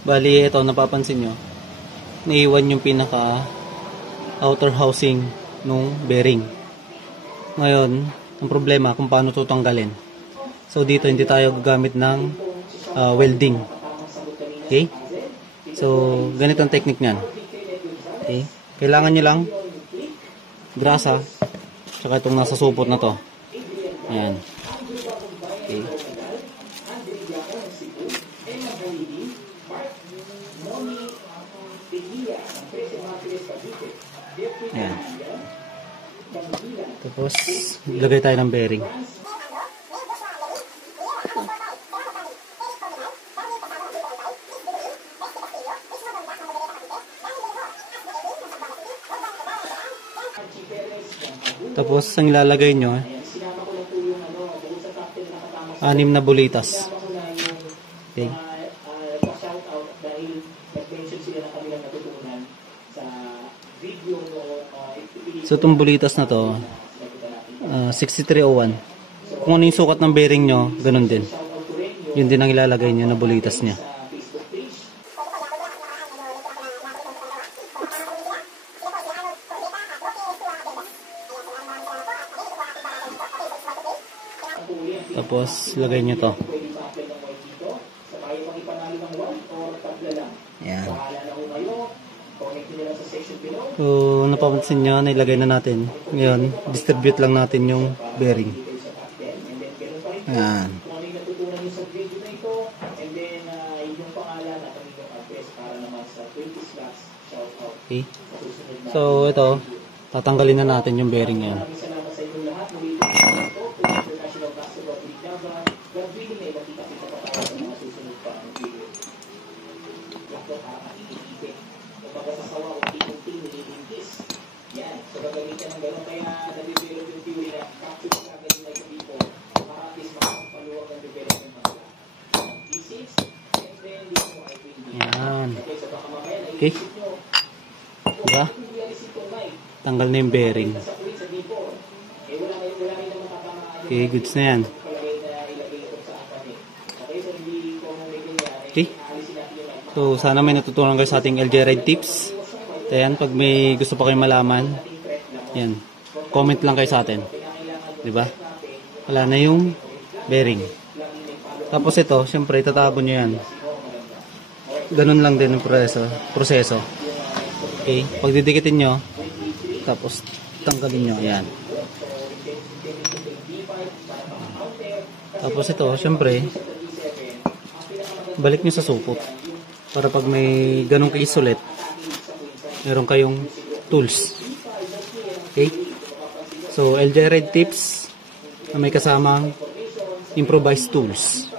Bali, ito, napapansin nyo, naiwan yung pinaka outer housing nung bearing. Ngayon, ang problema kung paano ito tanggalin. So, dito hindi tayo gagamit ng welding. Okay? So, ganito ang technique nyan. Okay? Kailangan nyo lang grasa, tsaka itong nasa supot na to. Ayan. Okay. Ayan. Tapos, ilagay tayo ng bearing. Tapos, ang ilalagay nyo, 6 na bulitas. Okay. So, itong bulitas na to, 6301. Kung ano yung sukat ng bearing nyo, ganun din. Yun din ang ilalagay nyo na bulitas niya. Tapos, lagay nyo to. Ayan. So, napapansin nyo, nailagay na natin. Ngayon, distribute lang natin yung bearing. Ayan. Okay. So, ito, tatanggalin na natin yung bearing yan. Yan. Okay. Diba? Tanggal na yung bearing. Okay, goods na yan. Okay. So, sana may natutunan kayo sa ating LJ Ride Tips. Ayan, pag may gusto pa kayong malaman, yan, comment lang kayo sa atin. Diba? Wala na yung bearing. Tapos ito, syempre, itatapon nyo yan. Ganun lang din yung proseso. Okay, pag didikitin nyo, tapos tanggalin nyo, ayan. Tapos ito, syempre, balik nyo sa supot. Para pag may ganong case ulit, meron kayong tools. Okay? So, LJ Ride Tips na may kasamang improvised tools.